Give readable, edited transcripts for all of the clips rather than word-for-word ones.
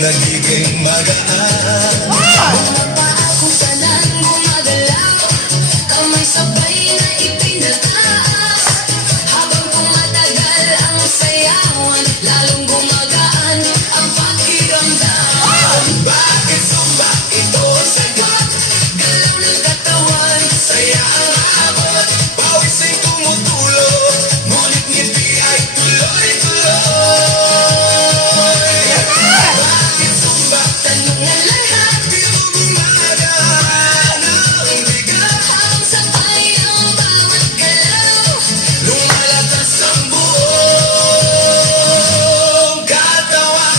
nagiging magaan. Bumaba kung saan gumagalaw, kamay sabay na ipinataas. Habang tumatagal ang sayawan, lalong gumagaan ang pakiramdam. Bakit sumba ito sagot? Galaw ng katawan, Saya ang abot, pawis ay tumutulo, ngunit ngiti ay tuloy-tuloy. Bakit sumba? tanong ng lahat, Di mo gumagaan ang bigat. habang sabay ang bawat galaw. Lumalatas ang buong katawan.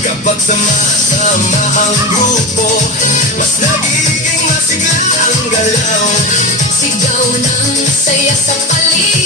Kapag sama-sama ang grupo, mas nagiging masigla ang galaw. Sigaw ng saya sa paligid.